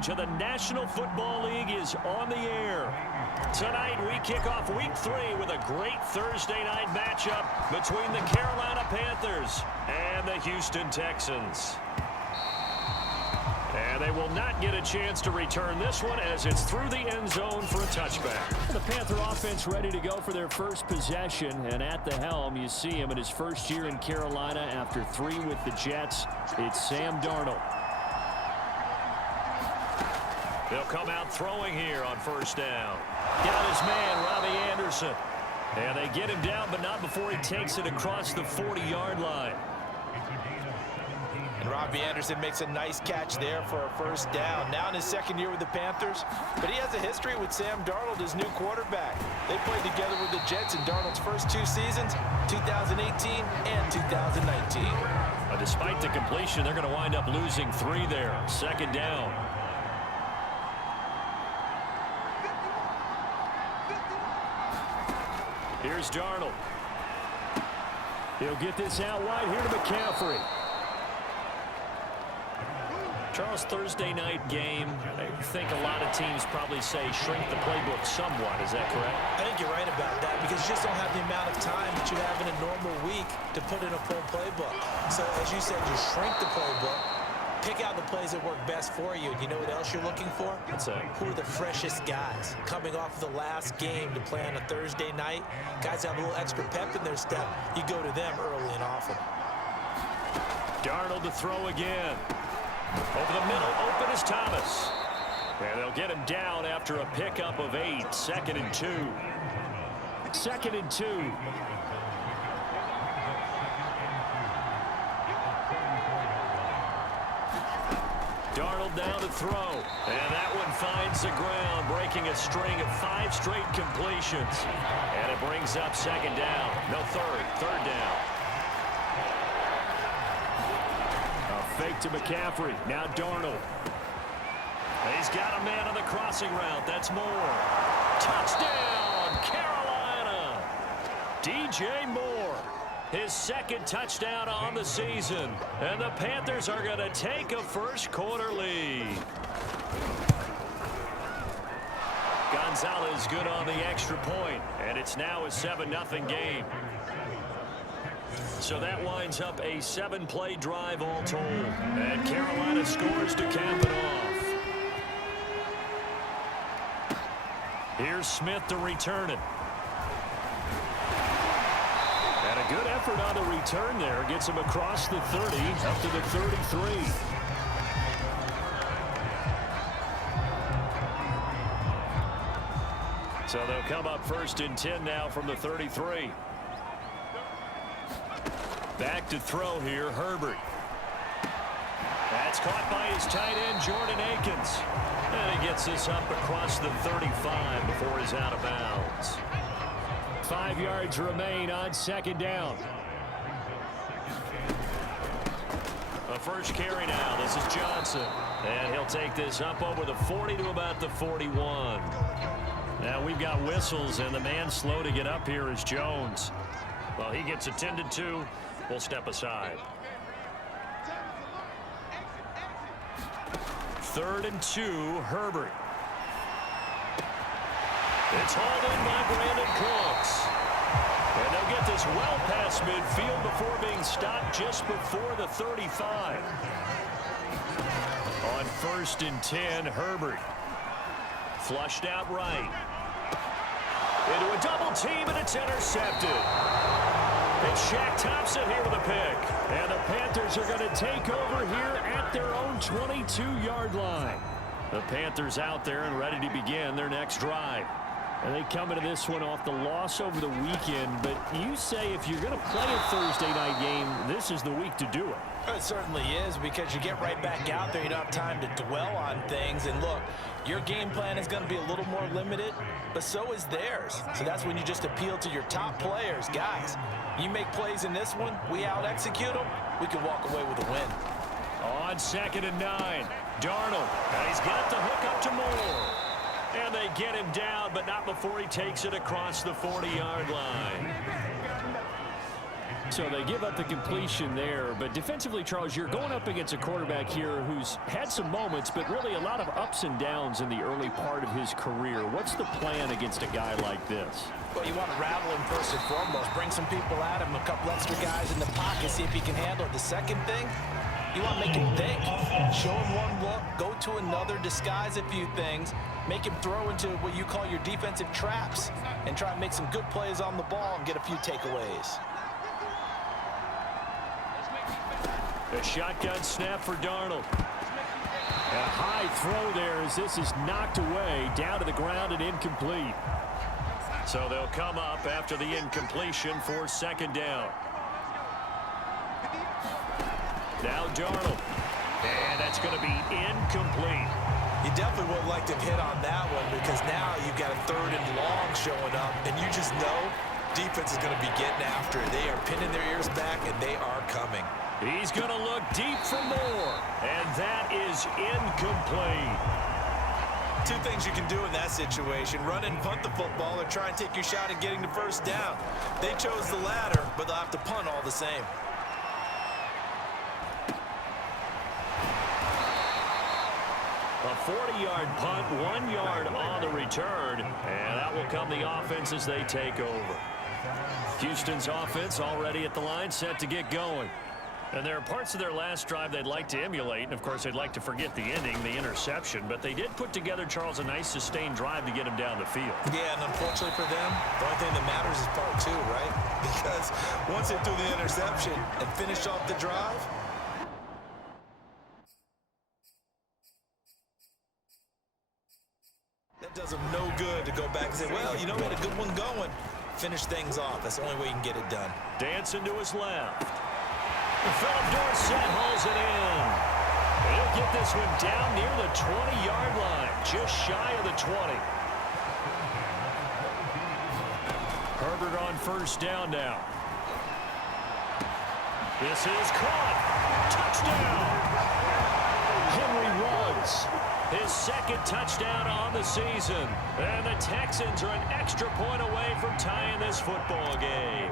coverage of the National Football League is on the air. Tonight, we kick off Week 3 with a great Thursday night matchup between the Carolina Panthers and the Houston Texans. And they will not get a chance to return this one as it's through the end zone for a touchback. The Panther offense ready to go for their first possession. And at the helm, you see him in his first year in Carolina after 3 with the Jets. It's Sam Darnold. They'll come out throwing here on first down. Got his man, Robbie Anderson. And they get him down, but not before he takes it across the 40-yard line. And Robbie Anderson makes a nice catch there for a first down. Now in his second year with the Panthers, but he has a history with Sam Darnold, his new quarterback. They played together with the Jets in Darnold's first 2 seasons, 2018 and 2019. Despite the completion, they're going to wind up losing 3 there. Second down. Here's Darnold. He'll get this out wide here to McCaffrey. Charles, Thursday night game, I think a lot of teams probably say shrink the playbook somewhat. Is that correct? I think you're right about that because you just don't have the amount of time that you have in a normal week to put in a full playbook. So as you said, you shrink the playbook, pick out the plays that work best for you. You know what else you're looking for? What's that? Who are the freshest guys coming off the last game to play on a Thursday night? Guys have a little extra pep in their step. You go to them early and often. Darnold to throw again. Over the middle, open is Thomas. And they'll get him down after a pickup of 8. 2nd and 2. 2nd and 2. Darnold down to throw. And that one finds the ground, breaking a string of 5 straight completions. And it brings up 2nd down. No, 3rd down. Fake to McCaffrey. Now Darnold. He's got a man on the crossing route. That's Moore. Touchdown, Carolina. DJ Moore. His 2nd touchdown on the season. And the Panthers are going to take a first quarter lead. Gonzalez good on the extra point. And it's now a 7-0 game. So that winds up a 7-play drive all told. And Carolina scores to cap it off. Here's Smith to return it. And a good effort on the return there. Gets him across the 30 up to the 33. So they'll come up 1st and 10 now from the 33. Back to throw here, Herbert. That's caught by his tight end, Jordan Akins. And he gets this up across the 35 before he's out of bounds. 5 yards remain on 2nd down. A first carry now. This is Johnson. And he'll take this up over the 40 to about the 41. Now we've got whistles, and the man slow to get up here is Jones. Well, he gets attended to. We'll step aside. 3rd and 2, Herbert. It's hauled in by Brandon Cooks. And they'll get this well past midfield before being stopped just before the 35. On 1st and 10, Herbert. Flushed out right. Into a double team, and it's intercepted. It's Shaq Thompson here with a pick. And the Panthers are going to take over here at their own 22-yard line. The Panthers out there and ready to begin their next drive. And they come into this one off the loss over the weekend. But you say if you're going to play a Thursday night game, this is the week to do it. It certainly is, because you get right back out there. You don't have time to dwell on things. And look, your game plan is going to be a little more limited, but so is theirs. So that's when you just appeal to your top players. Guys, you make plays in this one, we out-execute them, we can walk away with a win. On 2nd and 9, Darnold. And he's got the hook up to Moore. And they get him down, but not before he takes it across the 40-yard line. So they give up the completion there. But defensively, Charles, you're going up against a quarterback here who's had some moments, but really a lot of ups and downs in the early part of his career. What's the plan against a guy like this? Well, you want to rattle him first and foremost. Bring some people at him, a couple extra guys in the pocket, see if he can handle it. The second thing, you want to make him think. Show him one look, go to another, disguise a few things, make him throw into what you call your defensive traps, and try and make some good plays on the ball and get a few takeaways. A shotgun snap for Darnold. A high throw there as this is knocked away, down to the ground and incomplete. So they'll come up after the incompletion for second down. Now Darnold. And that's going to be incomplete. You definitely would like to hit on that one because now you've got a 3rd and long showing up, and you just know defense is going to be getting after it. They are pinning their ears back, and they are coming. He's going to look deep for more, and that is incomplete. Two things you can do in that situation: run and punt the football, or try and take your shot at getting the first down. They chose the latter, but they'll have to punt all the same. A 40-yard punt, 1 yard on the return, and that will come the offense as they take over. Houston's offense already at the line, set to get going. And there are parts of their last drive they'd like to emulate, and of course they'd like to forget the ending, the interception, but they did put together, Charles, a nice sustained drive to get him down the field. Yeah, and unfortunately for them, the only thing that matters is part 2, right? Because once they threw the interception and finished off the drive, that does them no good to go back and say, well, you know, we had a good one going. Finish things off. That's the only way you can get it done. Dancing to his left. Philip Dorsett hauls it in. He'll get this one down near the 20-yard line, just shy of the 20. Herbert on first down now. This is caught. Touchdown. Henry runs. His second touchdown on the season. And the Texans are an extra point away from tying this football game.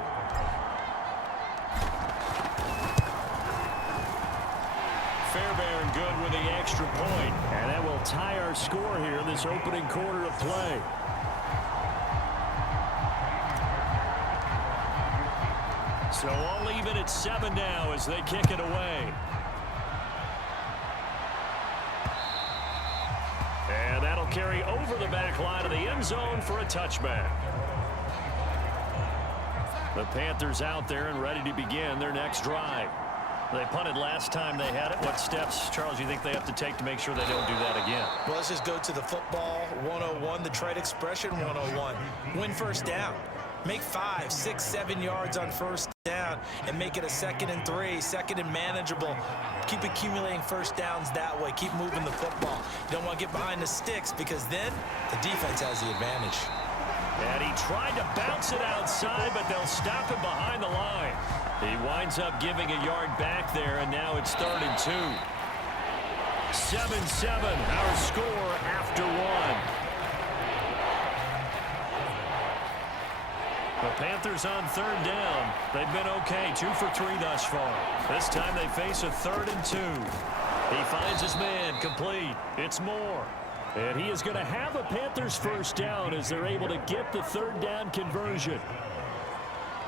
Fairbairn good with the extra point. And that will tie our score here in this opening quarter of play. So all even at 7 now as they kick it away. And that'll carry over the back line of the end zone for a touchback. The Panthers out there and ready to begin their next drive. They punted last time they had it. What steps, Charles, you think they have to take to make sure they don't do that again? Well, let's just go to the football 101, the trade expression 101. Win first down. Make 5, 6, 7 yards on first down and make it a 2nd and 3, 2nd and manageable. Keep accumulating first downs that way. Keep moving the football. You don't want to get behind the sticks because then the defense has the advantage. And he tried to bounce it outside, but they'll stop him behind the line. He winds up giving a yard back there, and now it's 3rd and 2. 7-7, our score after 1. The Panthers on 3rd down. They've been okay, 2 for 3 thus far. This time they face a 3rd and 2. He finds his man, complete. It's Moore. And he is going to have a Panthers first down as they're able to get the 3rd down conversion.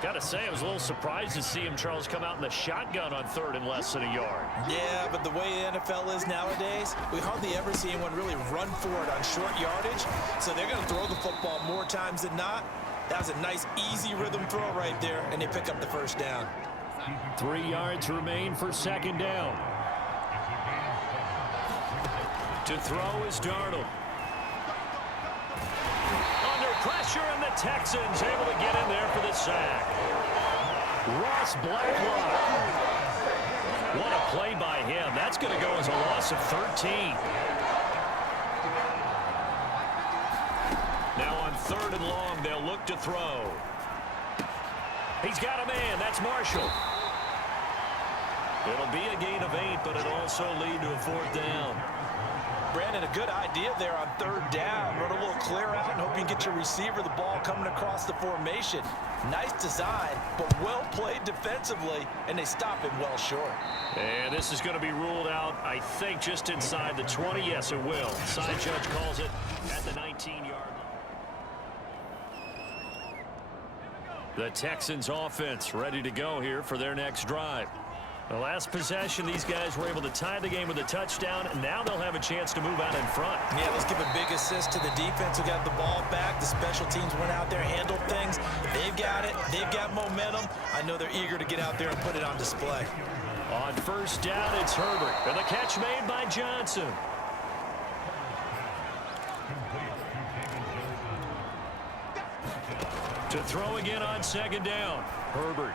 Got to say, I was a little surprised to see him, Charles, come out in the shotgun on 3rd and less than a yard. Yeah, but the way the NFL is nowadays, we hardly ever see anyone really run for it on short yardage. So they're going to throw the football more times than not. That was a nice, easy rhythm throw right there, and they pick up the first down. 3 yards remain for 2nd down. To throw is Darnold. Under pressure, and the Texans able to get in there for the sack. Ross Blacklock. What a play by him. That's going to go as a loss of 13. Now on 3rd and long, they'll look to throw. He's got a man. That's Marshall. It'll be a gain of 8, but it'll also lead to a 4th down. Brandon, a good idea there on third down. Run a little clear out and hope you can get your receiver the ball coming across the formation. Nice design, but well played defensively, and they stop him well short. And this is going to be ruled out, I think, just inside the 20. Yes, it will. Side judge calls it at the 19-yard line. The Texans offense ready to go here for their next drive. The last possession, these guys were able to tie the game with a touchdown, and now they'll have a chance to move out in front. Yeah, let's give a big assist to the defense who got the ball back. The special teams went out there, handled things. They've got it. They've got momentum. I know they're eager to get out there and put it on display. On first down, it's Herbert, and the catch made by Johnson. To throw again on second down, Herbert.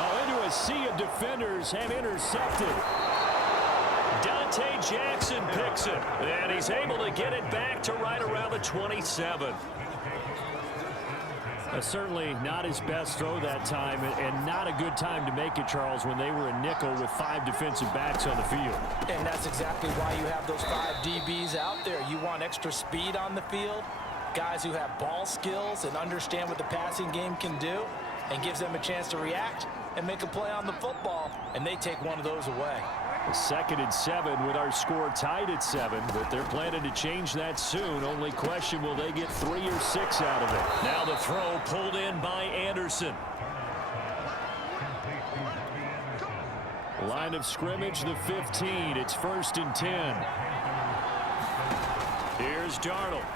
Oh, into a sea of defenders and intercepted. Dante Jackson picks it, and he's able to get it back to right around the 27. Certainly not his best throw that time, and not a good time to make it, Charles, when they were a nickel with 5 defensive backs on the field. And that's exactly why you have those 5 DBs out there. You want extra speed on the field, guys who have ball skills and understand what the passing game can do, and gives them a chance to react and make a play on the football, and they take one of those away. 2nd and 7 with our score tied at 7, but they're planning to change that soon. Only question, will they get 3 or 6 out of it? Now the throw pulled in by Anderson. Line of scrimmage, the 15. It's 1st and 10. Here's Darnold.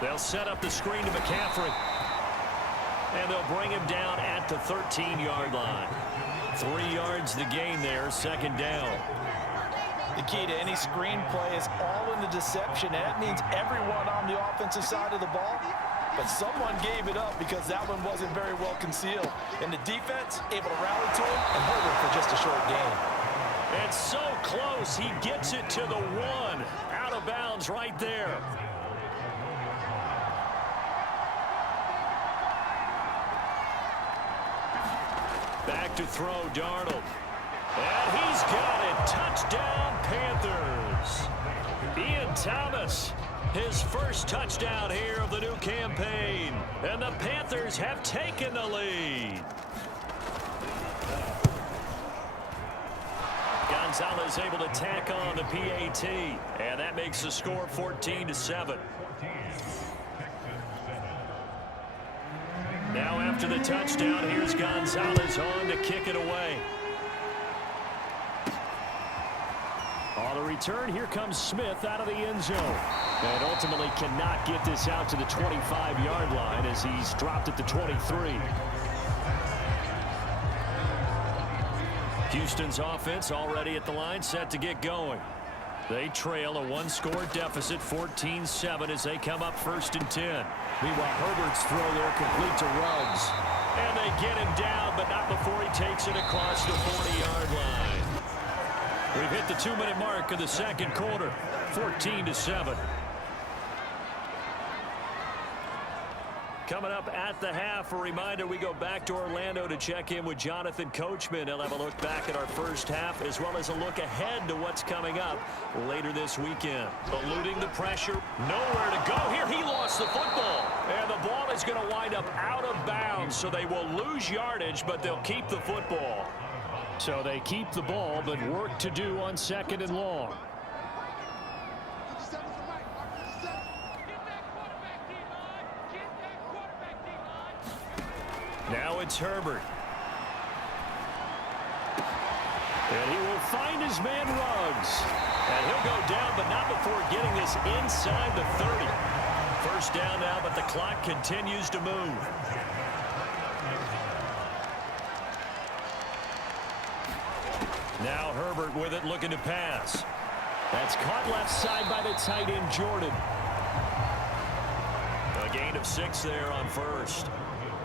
They'll set up the screen to McCaffrey. And they'll bring him down at the 13-yard line. 3 yards the gain there, 2nd down. The key to any screen play is all in the deception. That means everyone on the offensive side of the ball. But someone gave it up because that one wasn't very well concealed. And the defense able to rally to him and hold him for just a short gain. It's so close. He gets it to the 1. Out of bounds right there. Back to throw, Darnold. And he's got it. Touchdown, Panthers. Ian Thomas, his first touchdown here of the new campaign. And the Panthers have taken the lead. Gonzalez able to tack on the PAT. And that makes the score 14-7. Now after the touchdown, here's Gonzalez on to kick it away. On the return, here comes Smith out of the end zone. And ultimately cannot get this out to the 25-yard line as he's dropped at the 23. Houston's offense already at the line, set to get going. They trail a 1-score deficit, 14-7, as they come up 1st and 10. Meanwhile, Herbert's throw there complete to Ruggs. And they get him down, but not before he takes it across the 40-yard line. We've hit the 2-minute mark of the 2nd quarter, 14-7. Coming up at the half, a reminder, we go back to Orlando to check in with Jonathan Coachman. He'll have a look back at our first half as well as a look ahead to what's coming up later this weekend. Eluding the pressure, nowhere to go. Here he lost the football. And the ball is going to wind up out of bounds, so they will lose yardage, but they'll keep the football. So they keep the ball, but work to do on 2nd and long. Now it's Herbert. And he will find his man Ruggs. And he'll go down, but not before getting this inside the 30. First down now, but the clock continues to move. Now Herbert with it, looking to pass. That's caught left side by the tight end, Jordan. A gain of 6 there on first.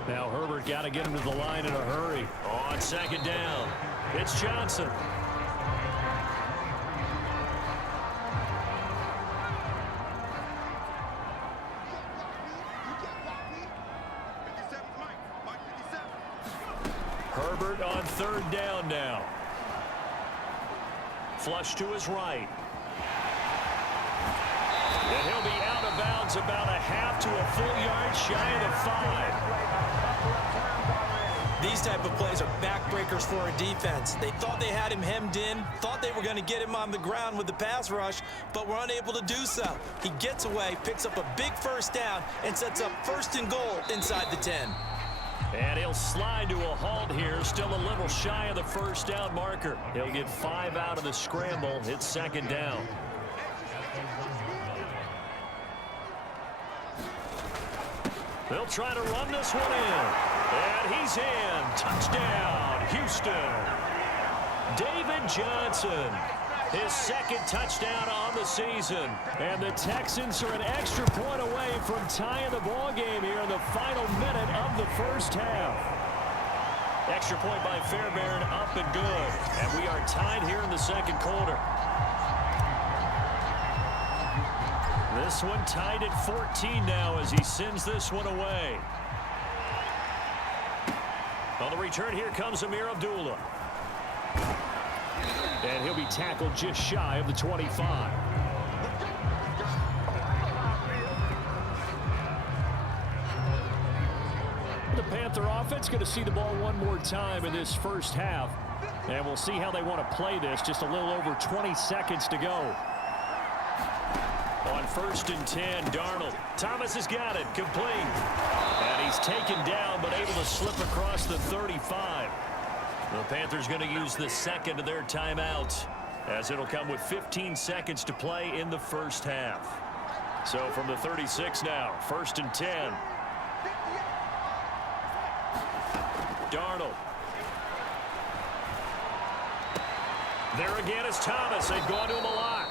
Now Herbert got to get him to the line in a hurry. On 2nd down, it's Johnson. Herbert on 3rd down now. Flush to his right. about a half to a full yard shy of the 5. These type of plays are backbreakers for a defense. They thought they had him hemmed in, thought they were going to get him on the ground with the pass rush, but were unable to do so. He gets away, picks up a big first down, and sets up 1st and goal inside the 10. And he'll slide to a halt here, still a little shy of the first down marker. He'll get 5 out of the scramble. It's 2nd down. They'll try to run this one in. And he's in. Touchdown, Houston. David Johnson, his 2nd touchdown on the season. And the Texans are an extra point away from tying the ball game here in the final minute of the first half. Extra point by Fairbairn, up and good. And we are tied here in the 2nd quarter. This one tied at 14 now as he sends this one away. On the return, here comes Amir Abdullah. And he'll be tackled just shy of the 25. The Panther offense going to see the ball one more time in this first half. And we'll see how they want to play this. Just a little over 20 seconds to go. On 1st and 10, Darnold. Thomas has got it, complete. And he's taken down, but able to slip across the 35. The Panthers going to use the 2nd of their timeouts, as it'll come with 15 seconds to play in the first half. So from the 36 now, 1st and 10. Darnold. There again is Thomas. They've gone to him a lot.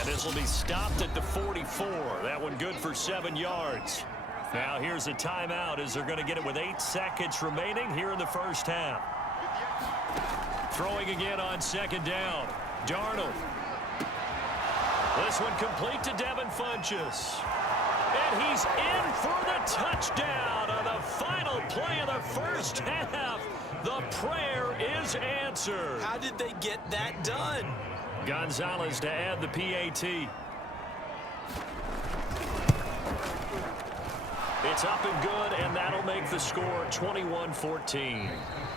And this will be stopped at the 44. That one good for 7 yards. Now here's a timeout as they're going to get it with 8 seconds remaining here in the first half. Throwing again on 2nd down. Darnold. This one complete to Devin Funchess. And he's in for the touchdown on the final play of the first half. The prayer is answered. How did they get that done? Gonzalez to add the PAT. It's up and good, and that'll make the score 21-14.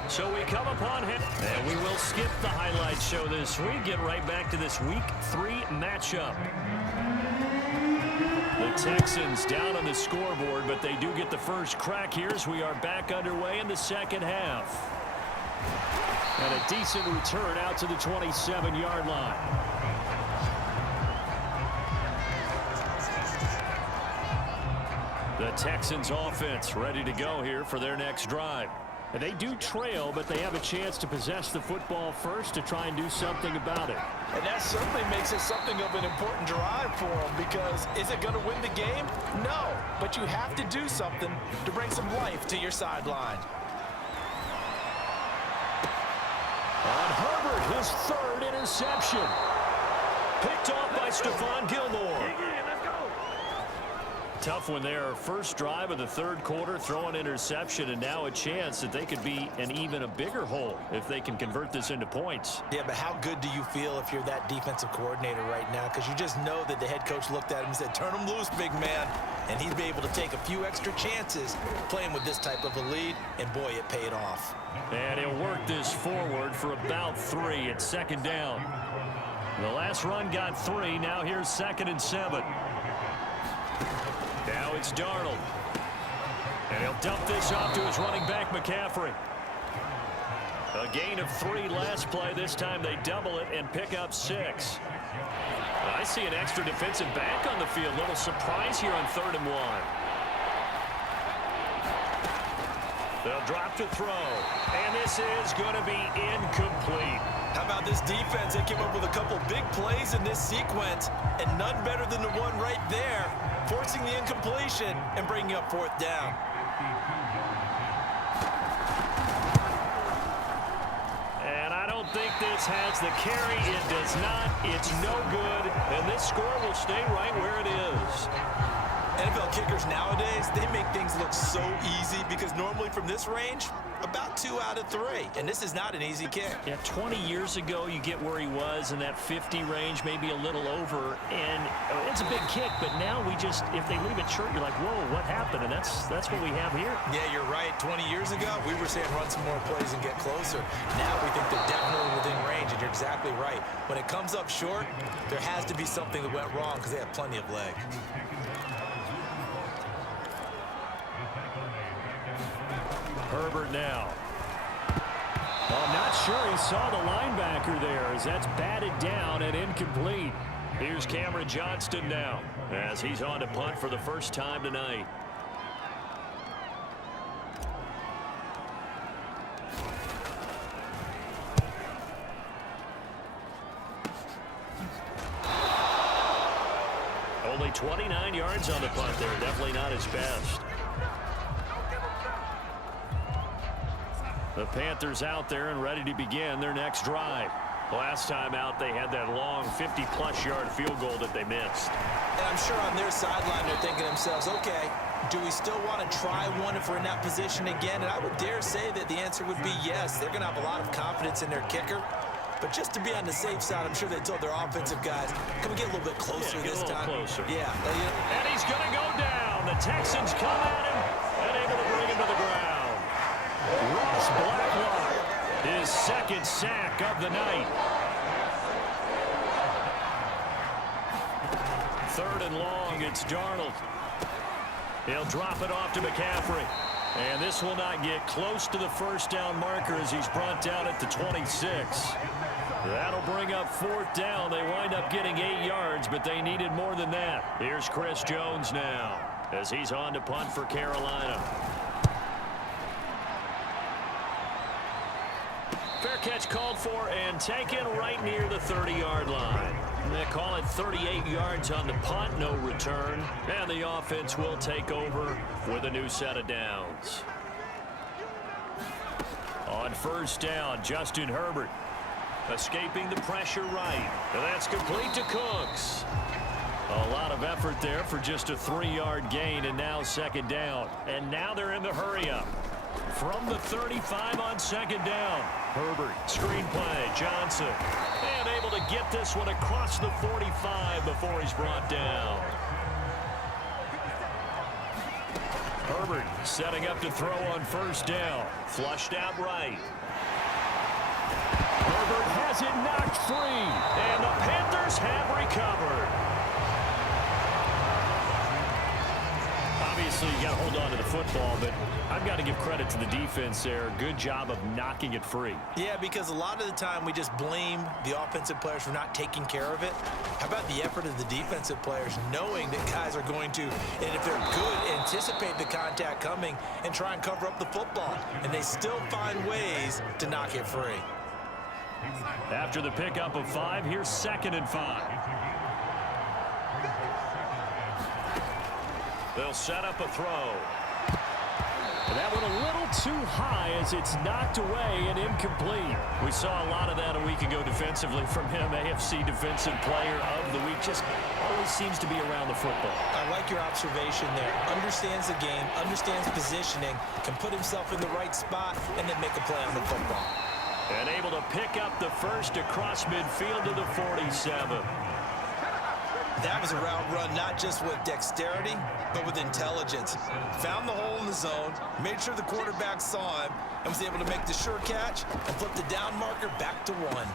So we come upon him, and we will skip the highlight show this week. Get right back to this Week 3 matchup. The Texans down on the scoreboard, but they do get the first crack here as we are back underway in the 2nd half. And a decent return out to the 27-yard line. The Texans offense ready to go here for their next drive. And they do trail, but they have a chance to possess the football first to try and do something about it. And that certainly makes it something of an important drive for them, because is it going to win the game? No, but you have to do something to bring some life to your sideline. On Herbert, his 3rd interception. Picked off by Stephon Gilmore. Tough one there. First drive of the 3rd quarter, throw an interception, and now a chance that they could be in even a bigger hole if they can convert this into points. Yeah, but how good do you feel if you're that defensive coordinator right now? Because you just know that the head coach looked at him and said, turn him loose, big man. And he'd be able to take a few extra chances playing with this type of a lead, and boy, it paid off. And he'll work this forward for about 3 at 2nd down. The last run got 3. Now here's 2nd and 7. Now it's Darnold. And he'll dump this off to his running back, McCaffrey. A gain of 3 last play. This time they double it and pick up 6. I see an extra defensive back on the field. Little surprise here on 3rd and 1. They'll drop to throw. And this is going to be incomplete. How about this defense? They came up with a couple big plays in this sequence, and none better than the one right there, forcing the incompletion and bringing up 4th down. And I don't think this has the carry. It does not. It's no good. And this score will stay right where it is. NFL kickers nowadays, they make things look so easy because normally from this range, about 2 out of 3, and this is not an easy kick. Yeah, 20 years ago, you get where he was in that 50 range, maybe a little over, and it's a big kick, but now if they leave it short, you're like, whoa, what happened? And that's what we have here. Yeah, you're right. 20 years ago, we were saying run some more plays and get closer. Now we think they're definitely within range, and you're exactly right. When it comes up short, there has to be something that went wrong because they have plenty of leg. Herbert now. Well, I'm not sure he saw the linebacker there as that's batted down and incomplete. Here's Cameron Johnston now as he's on to punt for the first time tonight. Only 29 yards on the punt there. Definitely not his best. The Panthers out there and ready to begin their next drive. Last time out, they had that long 50-plus yard field goal that they missed. And I'm sure on their sideline they're thinking to themselves, okay, do we still want to try one if we're in that position again? And I would dare say that the answer would be yes. They're going to have a lot of confidence in their kicker. But just to be on the safe side, I'm sure they told their offensive guys, can we get a little bit closer this time? Closer. Yeah. And he's going to go down. The Texans come at him and able to bring him to the ground. Ross Blacklock, his second sack of the night. 3rd and long, it's Darnold. He'll drop it off to McCaffrey. And this will not get close to the first down marker as he's brought down at the 26. That'll bring up 4th down. They wind up getting 8 yards, but they needed more than that. Here's Chris Jones now as he's on to punt for Carolina. Fair catch called for and taken right near the 30-yard line. They call it 38 yards on the punt, no return. And the offense will take over with a new set of downs. On 1st down, Justin Herbert escaping the pressure right. And that's complete to Cooks. A lot of effort there for just a 3-yard gain, and now 2nd down. And now they're in the hurry-up. From the 35 on 2nd down. Herbert, screen play, Johnson. And able to get this one across the 45 before he's brought down. Herbert setting up to throw on 1st down. Flushed out right. Herbert has it knocked free. And the Panthers have recovered. Obviously, you got to hold on to the football, but I've got to give credit to the defense there. Good job of knocking it free. Yeah, because a lot of the time we just blame the offensive players for not taking care of it. How about the effort of the defensive players knowing that guys are going to, and if they're good, anticipate the contact coming and try and cover up the football. And they still find ways to knock it free. After the pickup of 5, here's 2nd and 5. They'll set up a throw. And that one a little too high as it's knocked away and incomplete. We saw a lot of that a week ago defensively from him. AFC Defensive Player of the Week. Just always seems to be around the football. I like your observation there. Understands the game, understands positioning, can put himself in the right spot, and then make a play on the football. And able to pick up the first across midfield to the 47. That was a route run not just with dexterity, but with intelligence. Found the hole in the zone, made sure the quarterback saw him, and was able to make the sure catch and flip the down marker back to 1.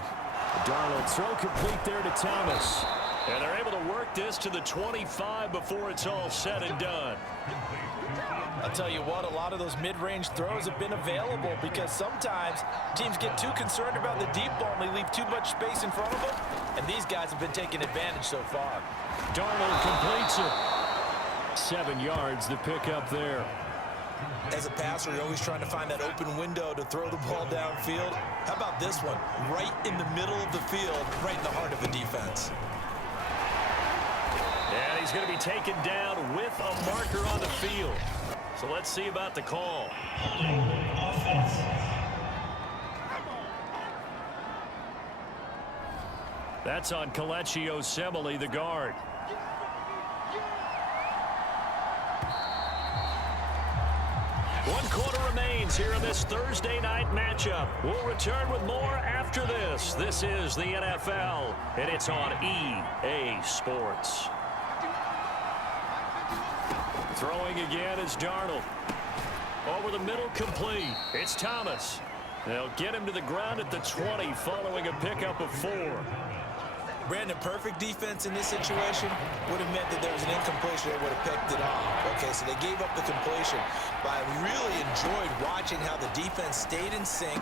Darnold throw complete there to Thomas. And they're able to work this to the 25 before it's all said and done. I'll tell you what, a lot of those mid-range throws have been available because sometimes teams get too concerned about the deep ball and they leave too much space in front of them, and these guys have been taking advantage so far. Darnold completes it. 7 yards the pickup there. As a passer, you're always trying to find that open window to throw the ball downfield. How about this one? Right in the middle of the field, right in the heart of a defense. And he's going to be taken down with a marker on the field. So let's see about the call. That's on Kelechi Osemele, the guard. quarter remains here in this Thursday night matchup. We'll return with more after this. This is the NFL, and it's on EA Sports. Throwing again is Darnold. Over the middle, complete. It's Thomas. They'll get him to the ground at the 20 following a pickup of 4. Brandon, perfect defense in this situation would have meant that there was an incompletion. They would have picked it off. Okay, so they gave up the completion. But I really enjoyed watching how the defense stayed in sync,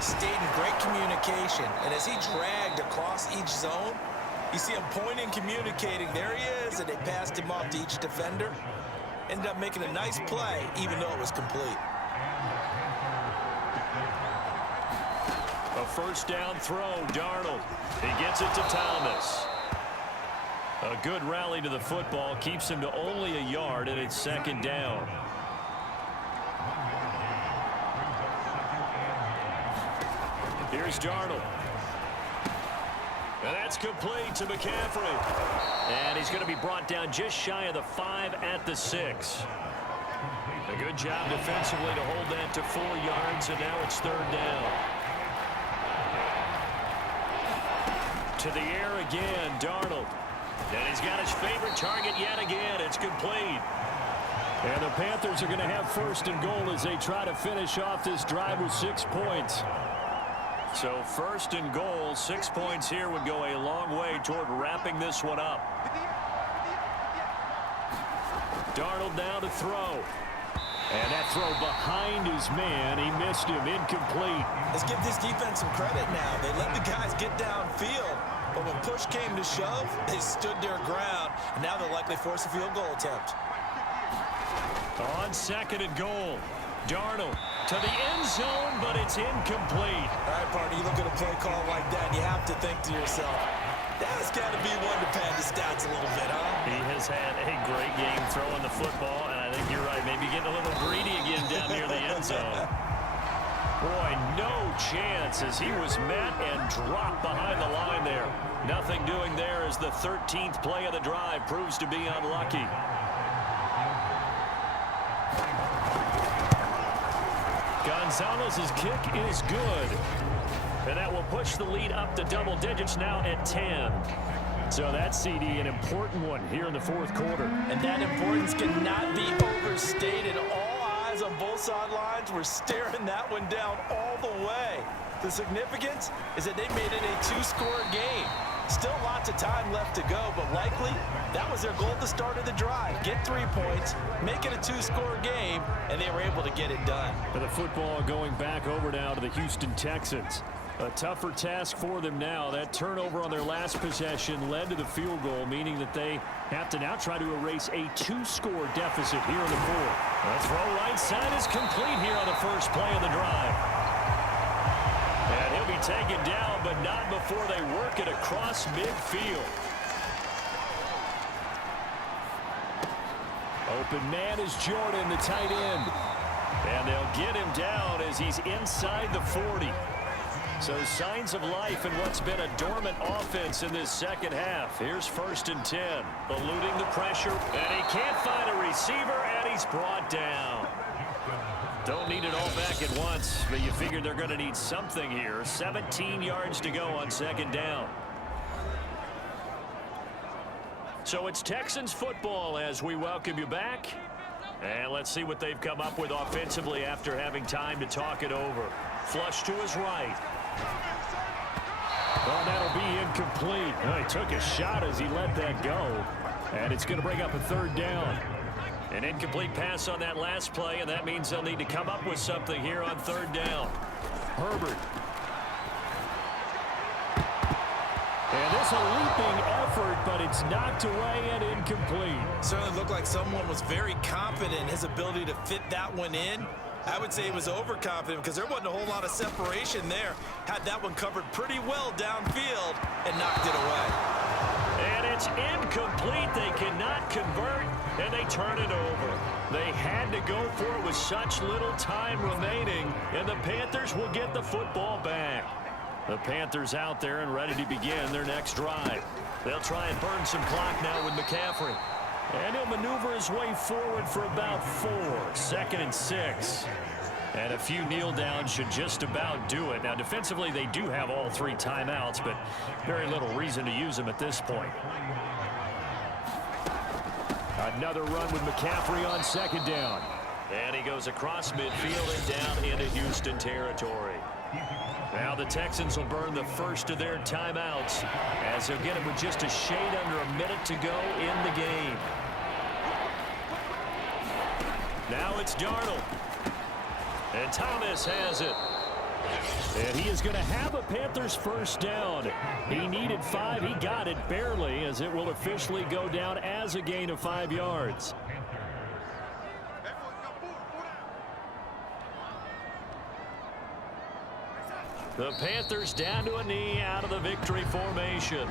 stayed in great communication. And as he dragged across each zone, you see him pointing, communicating. There he is, and they passed him off to each defender. Ended up making a nice play, even though it was complete. A first down throw, Darnold. He gets it to Thomas. A good rally to the football keeps him to only a yard, and it's second down. Here's Darnold. And that's complete to McCaffrey. And he's going to be brought down just shy of the 5 at the 6. A good job defensively to hold that to 4 yards, and now it's third down. To the air again, Darnold. And he's got his favorite target yet again. It's complete. And the Panthers are going to have first and goal as they try to finish off this drive with 6 points. So first and goal, 6 points here would go a long way toward wrapping this one up. Darnold now to throw. And that throw behind his man. He missed him. Incomplete. Let's give this defense some credit now. They let the guys get downfield. But when push came to shove, they stood their ground. And now they'll likely force a field goal attempt. On second and goal. Darnold to the end zone, but it's incomplete. All right, partner, you look at a play call like that, and you have to think to yourself, that's got to be one to pad the stats a little bit, huh? He has had a great game throwing the football, and I think you're right. Maybe getting a little greedy again down near the end zone. Boy, no chance as he was met and dropped behind the line there. Nothing doing there as the 13th play of the drive proves to be unlucky. Gonzalez's kick is good. And that will push the lead up to double digits now at 10. So that CD, an important one here in the fourth quarter. And that importance cannot be overstated. All eyes on both sidelines were staring that one down all the way. The significance is that they made it a 2-score game. Still lots of time left to go, but likely that was their goal at the start of the drive. Get 3 points, make it a 2-score game, and they were able to get it done. And the football going back over now to the Houston Texans. A tougher task for them now. That turnover on their last possession led to the field goal, meaning that they have to now try to erase a 2-score deficit here in the fourth. The throw right side is complete here on the first play of the drive. And he'll be taken down, but not before they work it across midfield. Open man is Jordan, the tight end. And they'll get him down as he's inside the 40. So signs of life in what's been a dormant offense in this second half. Here's first and 10. Eluding the pressure, and he can't find a receiver, and he's brought down. Don't need it all back at once, but you figure they're going to need something here. 17 yards to go on second down. So it's Texans football as we welcome you back. And let's see what they've come up with offensively after having time to talk it over. Flush to his right. Well, that'll be incomplete. Well, he took a shot as he let that go. And it's going to bring up a third down. An incomplete pass on that last play, and that means they'll need to come up with something here on third down. Herbert. And this a leaping effort, but it's knocked away and incomplete. Certainly looked like someone was very confident in his ability to fit that one in. I would say he was overconfident because there wasn't a whole lot of separation there. Had that one covered pretty well downfield and knocked it away. And it's incomplete. They cannot convert, and they turn it over. They had to go for it with such little time remaining, and the Panthers will get the football back. The Panthers out there and ready to begin their next drive. They'll try and burn some clock now with McCaffrey. And he'll maneuver his way forward for about 4. 2nd and 6. And a few kneel downs should just about do it. Now, defensively, they do have all 3 timeouts, but very little reason to use them at this point. Another run with McCaffrey on 2nd down. And he goes across midfield and down into Houston territory. Now the Texans will burn the first of their timeouts as they'll get it with just a shade under a minute to go in the game. Now it's Darnold. And Thomas has it. And he is going to have a Panthers first down. He needed 5. He got it barely, as it will officially go down as a gain of 5 yards. The Panthers down to a knee out of the victory formation.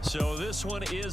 So this one is